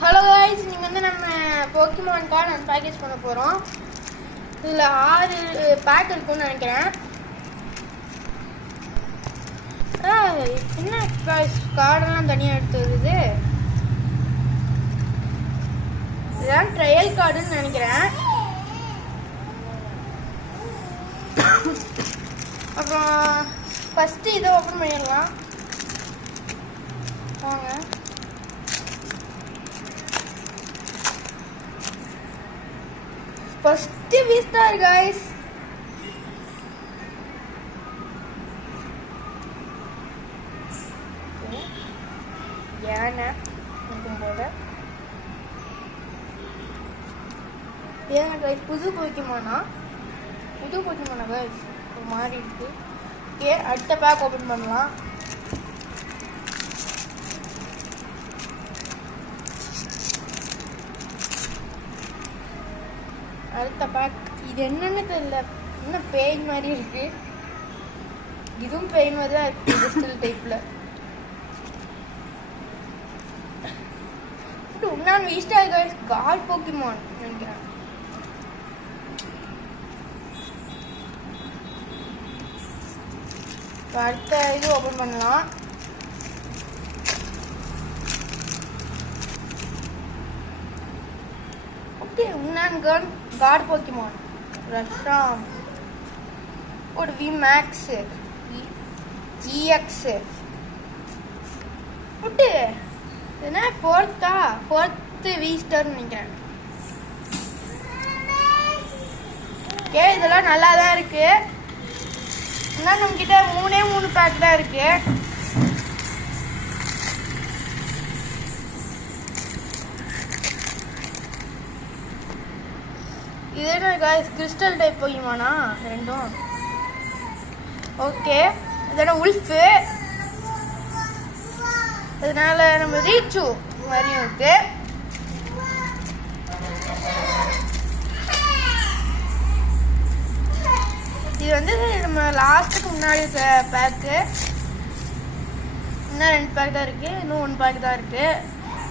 Hello guys, இன்னைக்கு வந்து நம்ம போக்கிமான் கார்டு அன்பேக்கேஜ் பண்ண போறோம். இதுல 6 பேக் இருக்குன்னு நினைக்கிறேன். என்ன गाइस கார்டெல்லாம் தனியா எடுத்து வருது. இதுதான் ட்ரையல் கார்டுன்னு நினைக்கிறேன். அப்புறம் ஃபர்ஸ்ட் இதை ஓபன் பண்ணிடலாம் வாங்க. फर्स्ट V-Star गाइस, याना बोला ஏங்க गाइस புது போக்கிமானா गाइस ஒரு மாதிரி இருக்கு. ஓகே, அடுத்த பேக் ஓபன் பண்ணலாம். அடுத்த பேக் இது என்னன்னு தெரியல, என்ன பேய் மாதிரி இருக்கு. இதுவும் பேய் மாதிரி தான் இருக்கு, கிறிஸ்டல் டைப்ல. உன்னான் V-Star गाइस கார்ட் போக்கிமான் நினைக்கிறேன். அடுத்த இது ஓபன் பண்ணலாம். உன்னான் கார்ட் போக்கிமான் ரஷ்ராம் ஒரு VMAX GX புட்டு என்ன ஃபோர்த் V-Star நினைக்கிறேன். ஓகே, இதெல்லாம் நல்லா தான் இருக்கு. இன்னும் நம்ம கிட்ட 3 பேக் தான் இருக்கு. இது என்ன गाइस கிறிஸ்டல் டைப் போகிமானா ரெண்டும். ஓகே, இதோட உல்ஃப், அதனால நம்ம ரீச்சு மாதிரியும் இருக்கு. இது வந்து நம்ம லாஸ்ட்டுக்கு முன்னாடி பேக்கு. இன்னும் 2 பேக் தான் இருக்கு, இன்னும் 1 பேக் தான் இருக்கு.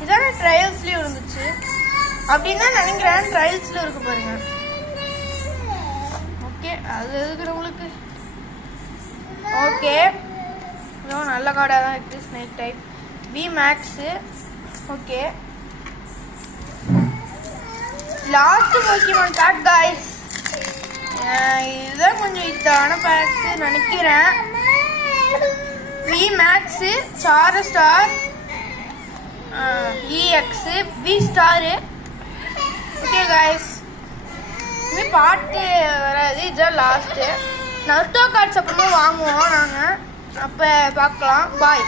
இதான ட்ரையல்ஸ்லயும் இருந்துச்சு அப்படின்னு தான் நினைக்கிறேன். ட்ரையல்ஸ்ல இருக்கு பாருங்க. ஓகே, அது எதுக்கு உங்களுக்கு. ஓகே, இன்னும் நல்ல கார்டாக தான் இருக்கு. Snake type VMAX. Okay, last Pokemon pack guys. இதுதான் கொஞ்சம் இதான பேக் நினைக்கிறேன். VMAX சாரஸ்டார் EX V-Star. ஓகே गाइस, இனிமே பாட்டு வராது, இதுதான் லாஸ்ட். நர்டோ கார்ட்ஸ் அப்புறமா வாங்குவோம் நாங்கள், அப்போ பார்க்கலாம். பாய்.